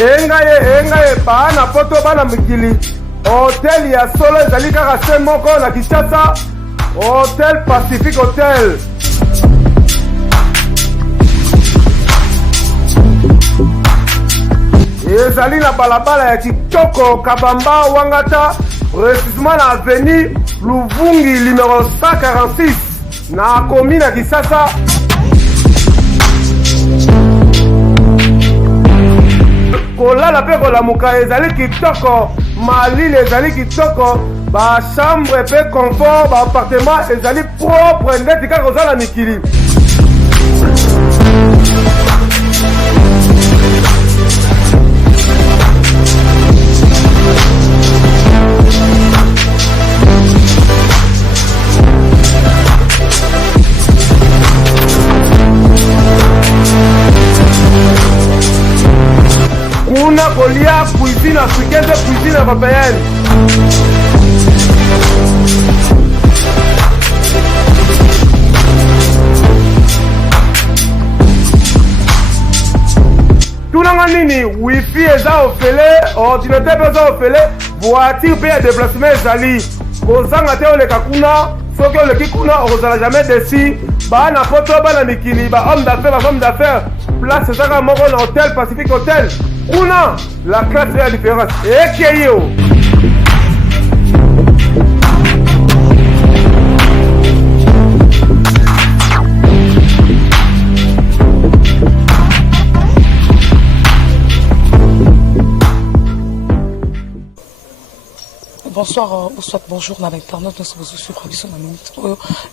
engaye bana poto bana mikili hotel ya solo ezali kaka se moko na Kinshasa, Hotel Pacific Hotel. Ezali na balabala ya Kitoko Kabamba Wangata, précisément na avenue Luvungi numéro 146 na commune ya Kinshasa. Kolala pe kolamuka ezali kitoko, malili ezali kitoko, ba chambre pe confort, ba appartement ezali propre ndeti kaka kozala mikili. Kuna kolia cuisine africaine de cuisine européenne. Tunanga nini wifi eza ofele, ordinateur eza ofele, voiture pe ya déplacement ezali. Kozanga te oleka kuna, soki oleki kuna ozala jamais déçu. Bana poto bana mikili, ba homme d'affaires, ba femme d'affaires. Place ezaka moko na Hotel Pacific Hotel. Una, la classe est la différence. Et qui est yo? Bonsoir, bonjour, internaute, nous sommes sur la minute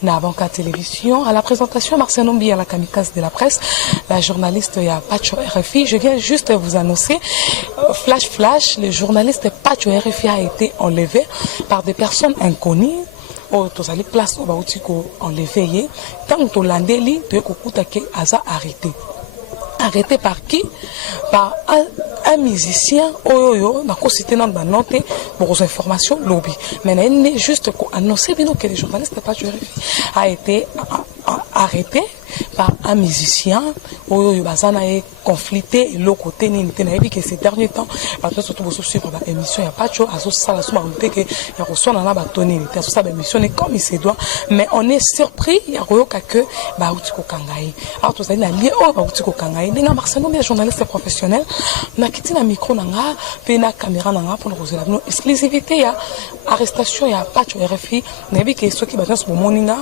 na Banca Télévision. À la présentation, Marcel Nombi à la kamikaze de la presse, la journaliste Pacho RFI. Je viens juste vous annoncer, flash, le journaliste Pacho RFI a été enlevé par des personnes inconnues. Oh, tous les places où enlevé. Tant que l'andeli, tu es arrêté. Arrêté par qui? Par un musicien. Oh, n'a pas cité dans la note pour aux informations lobby. Mais il est juste annoncé que le journaliste a été arrêté par un musicien. Oh, bazana est conflicté et l'autre côté ni n'était que ces derniers temps parce que surtout vous suivre l'émission ya Pacho aso sala suma monter que ya reçoit na batoni était ça l'émission est comme il se doit, mais on est surpris ya koyoka que ba utiko kangai alors tous ali na lié oh ba utiko kangai ninga Marcelo mais journaliste professionnel na kiti na micro nanga pe na caméra nanga pour nous révéler exclusivité ya arrestation ya Pacho RFI na bi que ce qui battent ce moment ninga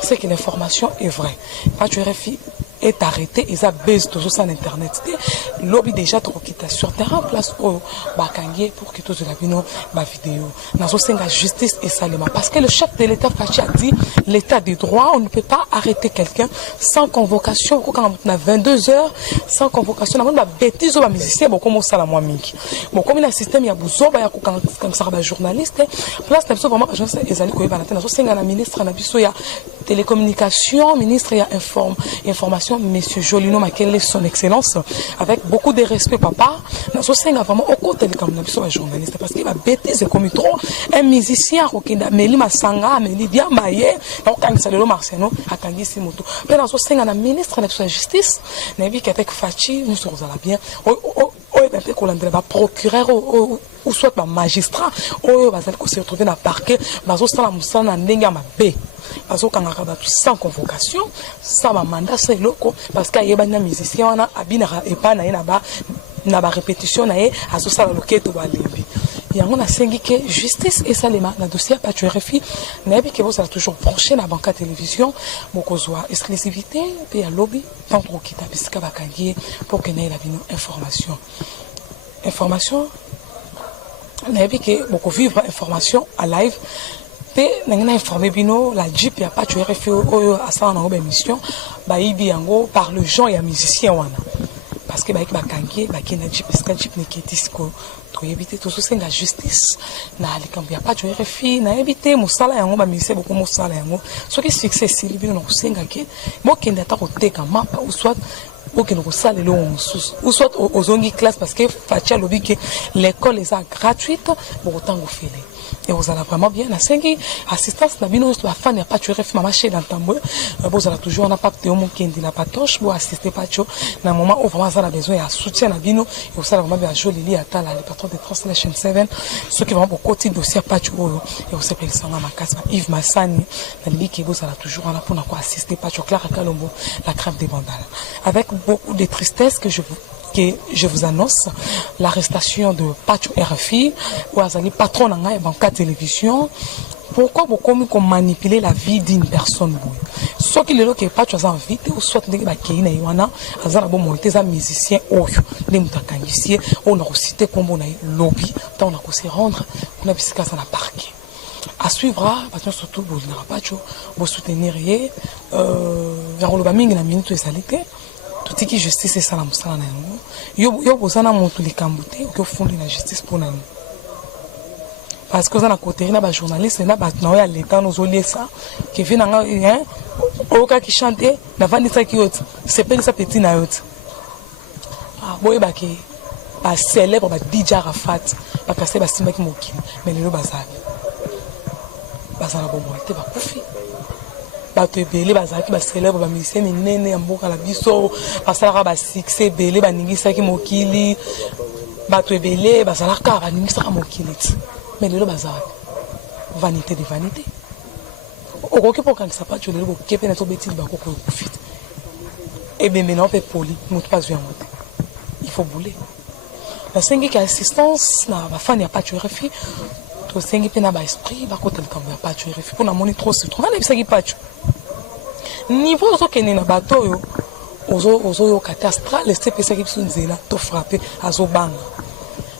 c'est que l'information est vraie. Pacho RFI est arrêté et ça baisse toujours sur internet. Lobby déjà trop quitté sur terrain place au Bakangier pour que tout la vidéo ma vidéo. Nous avons la justice et salement parce que le chef de l'État Fachi a dit l'état du droit, on ne peut pas arrêter quelqu'un sans convocation. Quand on a 22 heures sans convocation, on a une bêtise au musicien bon comme ça la moi miki. Bon comme il y a un système il y a besoin il y a comme ça un journaliste place n'a vraiment agence ezali ko yebana nous avons un ministre na biso ya télécommunication ministre ya information monsieur Jolino Makele son excellence avec beaucoup de respect papa nous sommes vraiment au côté de comme un journaliste parce qu'il va bêtise comme trop un musicien okenda Meli Masanga Meli Diamaye donc quand ça le Marcelo akangi si moto mais nous sommes un ministre de la justice nabi avec Fachi nous sommes bien et puis procureur ou soit magistrat se retrouver dans le parquet sans convocation, sans mandat, c'est loco, parce qu'il y a des musiciens, et pas na répétition, à ce ça loquet ou à l'imbi. Il y a un syndicat justice et ça les mains, le dossier pas tu RFI, mais que vous allez toujours brancher la Banca Télévision, mokozwa exclusivité, puis à lobby, tant qu'on quitte à Bisca Bakangier pour que n'ait la information, mais que beaucoup vivre information à live. Pe nangana informé bino la Jeep ya pas tu RFI oyo asala na émission ba ibi yango par le gens ya musicien wana parce que ba kangier ba kina Jeep parce que Jeep ne ketisco to éviter tout ça c'est la justice na likambi ya pas tu RFI na éviter musala yango ba musicien beaucoup musala yango ce qui succès si bino na kusenga ke mo kenda ta koteka mapa ou soit aucun salle le ou soit aux ongi classe parce que Fatia lobby que l'école est gratuite pour autant vous faire et vous allez vraiment bien na sengi assistance na bino la fan ya Pacho RFI mama chez d'entendre vous allez toujours na pas Théo Mokendi na patoche pour assister Pacho na moment où vraiment ça a besoin ya soutien na bino et vous allez vraiment bien joli atala le patron de Translation 7 ceux qui vont pour côté dossier Pacho et vous savez que ça ma casse Yves Massani na liki vous allez toujours là pour assister Pacho Clara Kalombo la crève des vandales avec beaucoup de tristesse que je vous annonce l'arrestation de Pacho RFI ou Azali patron d'Anga et Banca Télévision. Pourquoi vous manipuler la vie d'une personne? Soit qu'il est là que Pacho a envie ou soit qu'il est là que un musicien ou des on a cité comme on a lobby, on a se rendre on a visité ça na parquet. À suivre, surtout vous Pacho, vous soutenir vers le baming na minute égalité. Tout qui justice et salam salam yo bozana montu likambuté que fond de la justice pour nous parce que on a côté na ba journaliste na ba na ya l'état nous olier ça qui vient hein oka qui chanter na vanisa qui autre c'est pas ça petit na autre ah boy ba ki ba célèbre ba DJ Arafat ba kasser ba simba ki moki mais le bazar bon te ba kufi bato ebele bazalaki célèbre ba musicien minene ya mboka la biso basalaka ba succès ebele baningisaki mokili bato ebele bazalaka baningisaka mokili mais lelo bazalaki vanité de vanité okoki pokangisa Pacho lelo boke pena to betili bakoko ekufita ebembe na ope poli moto pas yango te il faut bouler nasengi ki assistance na bafani ya Pacho RFI tosengi pena ba esprit bakota likambo ya Pacho RFI mpona moni trop se trouve nayebisaki Pacho niveau ozokende na bato oyo ozoyoka te astral esepesaki biso nzela to frappe azobanga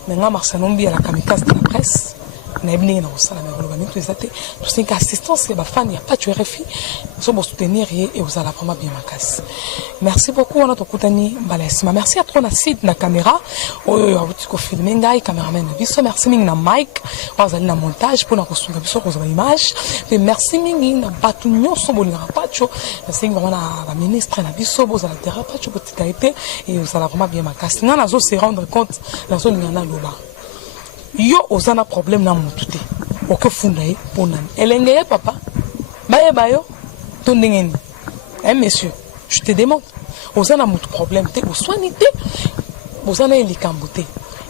maintenant Marcel Ombi à la kamikaze de la presse nayebi na kosala mekoloba mingi toeza te tosengi assistance ya bafani ya Pacho RFI so bosoutenir ye et ozala vraiment bien makasi. Merci beaucoup wana tokutani mbala ya nsima. Merci à trop na site na caméra oyo awuti kofilme ngai cameraman na biso. Merci mingi na Mike oyo azali na montage mpona kosunga biso kozwa image pe merci mingi na bato nyonso bolingaka Pacho nasengi vraiment na baministre na biso bozala terrain Pacho botika ete et ozala vraiment bien makasi nga nazo se rendre compte nazolinga na loba yo ozana problème na mutu te oke funda ye ponani elenge ye papa bayeba yo to ndenge ni monsieur je te demande ozana mutu problème te oswani te ozana ye likambo te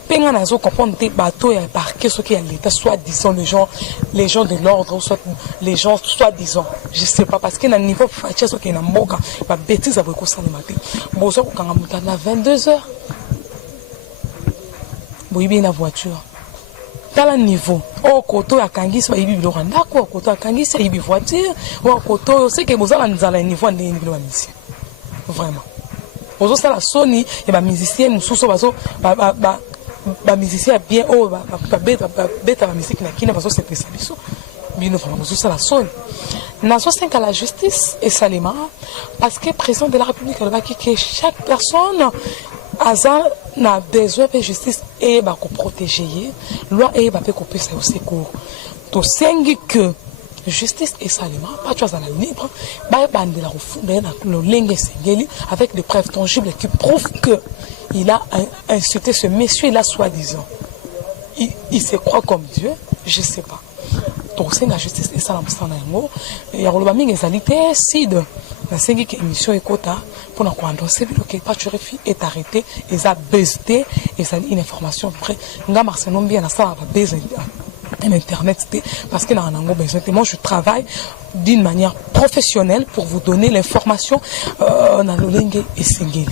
mpe nga nazo comprendre te bato ya parquet soki ya l'état soit disant les gens de l'ordre ou soit les gens soit disant je sais pas parce que na niveau fatia soki na mboka ba bêtise aboye kosalema te bozo kokanga mutu na 22h boyibi na voiture dans le niveau au côté à Kangis va y vivre le ndako au côté à Kangis y vivre voiture au côté c'est que vous allez dans le niveau de musicien vraiment vous ça la Sony et ba musicien mususo bazo ba musicien bien oh ba beta ba musique na kina bazo c'est pesa biso bino vraiment vous ça la Sony na so 5 à la justice et Salima parce que président de la République a dit que chaque personne Azal n'a besoin de justice et va protéger loi et va peut couper ça au secours to sengi que justice et Salima pas tu as la libre ba bande la refonder na le lenge sengeli avec des preuves tangibles qui prouvent que il a insulté ce monsieur là soi-disant il se croit comme Dieu je sais pas to senga justice et Salama sana yango ya roloba mingi ezalité side na sengi que émission ekota pour nous annoncer que Pacho RFI est arrêté et ça baisé et ça une information après nga Marcel Ombi na ça va baisé internet parce que na nango besoin moi je travaille d'une manière professionnelle pour vous donner l'information na lolenge et sengeli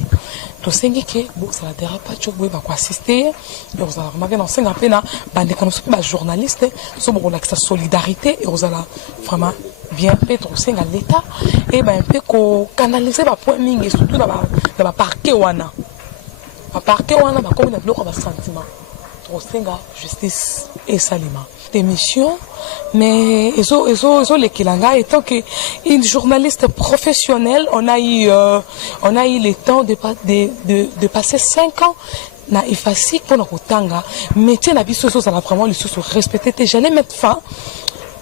to sengi que bon ça la dérape Pacho boy va assister et vous allez remarquer dans 5 pena bande comme ba journaliste so bon la solidarité et vous allez vraiment bien peut-être au à l'état et ben un peu canaliser ba point mingi surtout dans ba parquet wana ba comme na bloc ba sentiment au justice et Salima d'émission mais eso les kilanga étant que une journaliste professionnelle on a eu le temps de passer 5 ans na efasik pour notre tanga métier na biso ça la vraiment le sous respecter j'allais mettre fin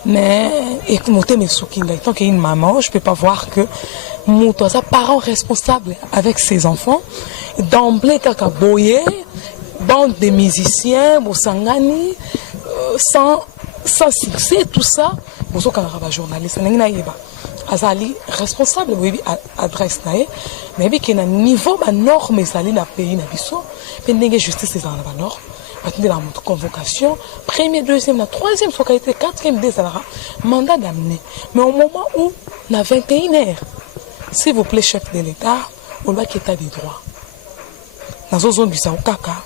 mais écoutez mes soukinga étant qu'une maman je peux pas voir que mon parent responsable avec ses enfants d'emblée kaka boyer bande de musiciens bosangani sans succès, tout ça, vous avez un journaliste, azali responsable oui adresse nae mais bi kena niveau ba norme ezali na pays na biso pe ndenge justice ezala na ba norme batinde la convocation premier deuxième na troisième soit qualité quatrième des mandat d'amener mais au moment où na 21h s'il vous plaît chef de l'état on doit qu'il état des droits nazo zongisa okaka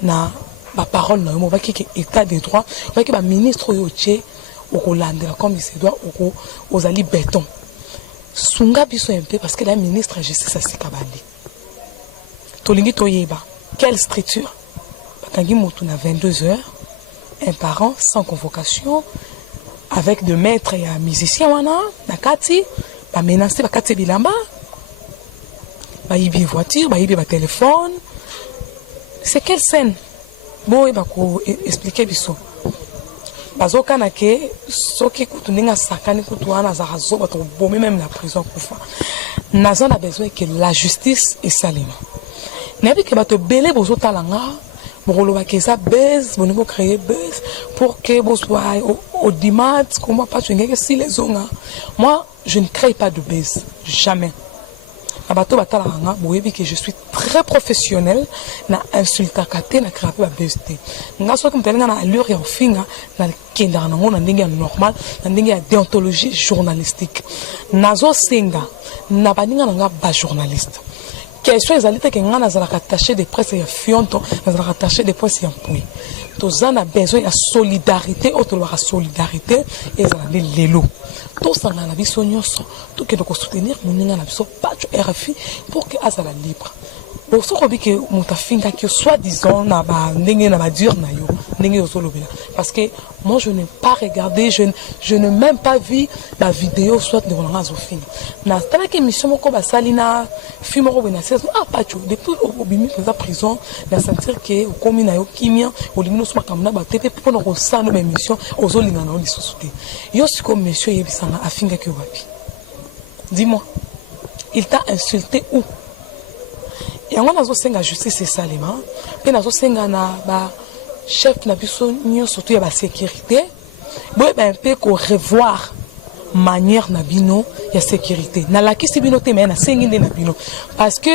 na ba parole na mo ba ki état des droits ba ki ba ministre yoche au Hollande comme il se doit aux alliés béton sunga biso un peu parce que la ministre de justice a sikabandi tolingi toyeba quelle structure bakangi motu na 22h un parent sans convocation avec de maîtres et un musicien wana nakati ba menacer bakati bilamba ba yibi voiture ba yibi ba téléphone c'est quelle scène bon et ba ko expliquer biso bazokana ke soki kutu ninga sakani kutu wana za razoba to bomi même la prison kufa naza na besoin que la justice est salima nebi ke bato belé bozotalanga bokoloba ke ça buzz boniko créer buzz pour que vous soyez au dimat comment pas tu ngeke si les onga moi je ne crée pas de buzz jamais abato batalanga boyebi que je suis très professionnel na insulta kate na créer ba buzz te ngaso ko mtelinga na allure ya ofinga na kenda na ngona ndenge normal na ndenge ya déontologie journalistique nazo senga na baninga nga ba journaliste question ezalite ke ngana zala attaché de presse ya fionto zala attaché de presse ya mpui tozana besoin ya solidarité autour solidarité et zala de lelo tosanga na biso nyonso toke de soutenir moninga na biso Pacho RFI pour que azala libre bon so ko bi ke mutafinga ki soit disons na ba ndenge na ba dur na yo ndenge yo solobela parce que moi je n'ai pas regardé je n'ai même pas vu la vidéo soit de Roland Zofini na tala ke mission moko ba salina film ko bena c'est Pacho depuis au bimi dans la prison na sentir que komi na yo kimia o lingino suma kamna ba tepe pour na ko sano ba mission ozolinga na oli sosuté yo siko monsieur yebisanga afinga ki wapi dis-moi il t'a insulté où et on a senga justice et salima pe na senga na ba chef na biso nyo surtout ya ba sécurité boy ben pe ko revoir manière na bino ya sécurité na la kisi bino te mais na sengi na bino parce que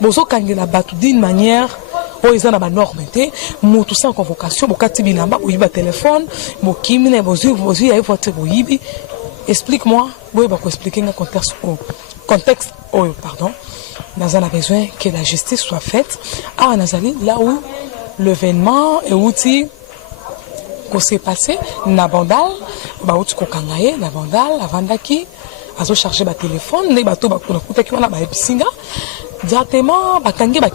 bozo kangela batu d'une manière o ezana ba norme te mutu sans convocation bokati bilamba boyiba téléphone bokimi na bozu ya voiture boyibi explique-moi boy ba ko expliquer un contexte pardon nous avons besoin que la justice soit faite à Nazali là où l'événement et outil qu'on s'est passé na bandal ba outil ko kangaye na bandal avandaki azo charger ba téléphone les bateau ba kuna kuta ki wana ba episinga directement ba kangi ba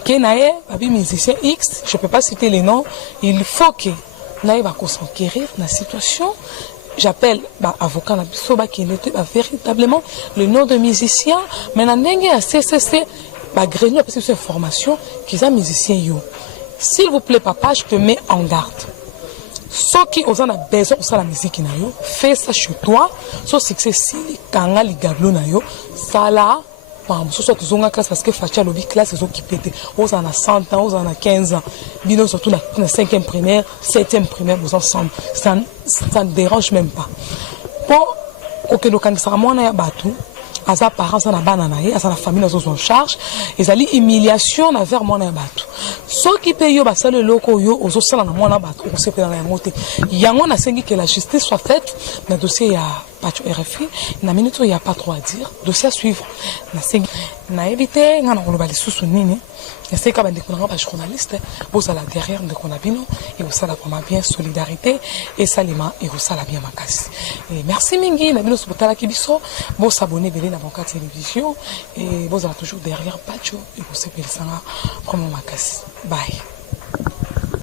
kenaye babi musicien X je peux pas citer les noms il faut que naï va conquérir la situation. J'appelle avocat na biso ba qui véritablement le nom de musicien mais na ndenge à CCC ba grenier parce que c'est information qu'ils ont musicien yo. S'il vous plaît papa, je te mets en garde. Ceux qui ont besoin de la musique na yo, fais ça chez toi. So succès si kanga li gablo na yo, ça là par exemple, soit tu as classe parce que Fatia lobby classe ils ont qui pété. Aux en a 100 ans, aux en a 15 ans. Bino surtout la 5e primaire, 7e primaire, vous ensemble. Ça ne dérange même pas. Pour que le candidat soit moins abattu, à sa parents, à sa bananaï, à sa famille, à son charge, ils allaient humiliation vers moi abattu. Ceux qui payent au bas le loco yo, aux autres salons moins abattu, on sait pas dans la montée. Il y a un assengi que la justice soit faite. Dans le dossier il y a Pacho RFI, dans la minute il n'y a pas trop à dire. Dossier à suivre. Na évité, on a le sous nini. C'est quand même des journalistes, vous allez derrière de Konabino et vous allez vraiment bien solidarité et salima et vous allez bien makasi. Et merci Mingi, Nabino Subotala Kibiso, vous s'abonnez à la Banca Télévision et vous allez toujours derrière Pacho et vous savez le vraiment makasi. Bye.